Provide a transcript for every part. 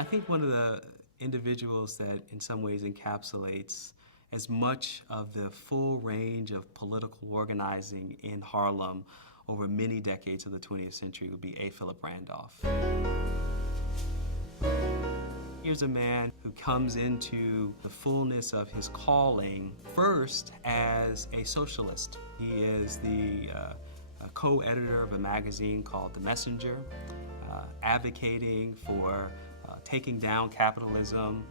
I think one of the individuals that in some ways encapsulates as much of the full range of political organizing in Harlem over many decades of the 20th century would be Asa Philip Randolph. Here's a man who comes into the fullness of his calling first as a socialist. He is the co-editor of a magazine called The Messenger, advocating for taking down capitalism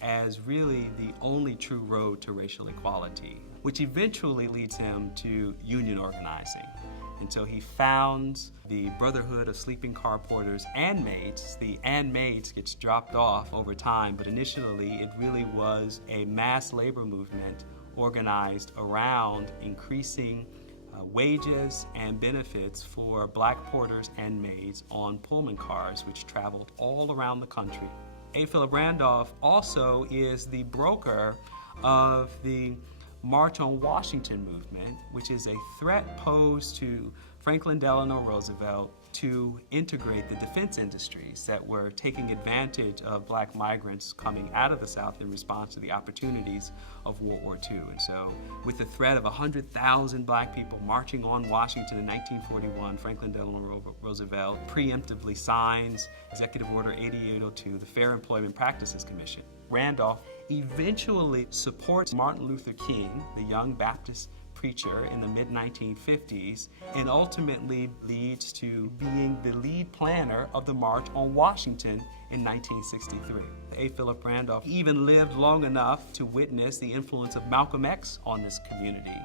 as really the only true road to racial equality, which eventually leads him to union organizing. And so he founds the Brotherhood of Sleeping Car Porters and Maids. The and maids gets dropped off over time, but initially it really was a mass labor movement organized around increasing wages and benefits for black porters and maids on Pullman cars, which traveled all around the country. Asa Philip Randolph also is the broker of the March on Washington movement, which is a threat posed to Franklin Delano Roosevelt to integrate the defense industries that were taking advantage of black migrants coming out of the South in response to the opportunities of World War II. And so with the threat of 100,000 black people marching on Washington in 1941, Franklin Delano Roosevelt preemptively signs Executive Order 8802, the Fair Employment Practices Commission. Randolph eventually supports Martin Luther King, the young Baptist preacher in the mid-1950s, and ultimately leads to being the lead planner of the March on Washington in 1963. Asa Philip Randolph even lived long enough to witness the influence of Malcolm X on this community.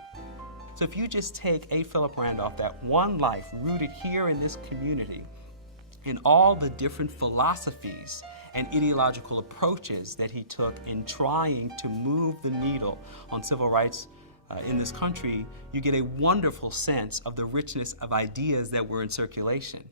So if you just take Asa Philip Randolph, that one life rooted here in this community, and all the different philosophies and ideological approaches that he took in trying to move the needle on civil rights in this country, you get a wonderful sense of the richness of ideas that were in circulation.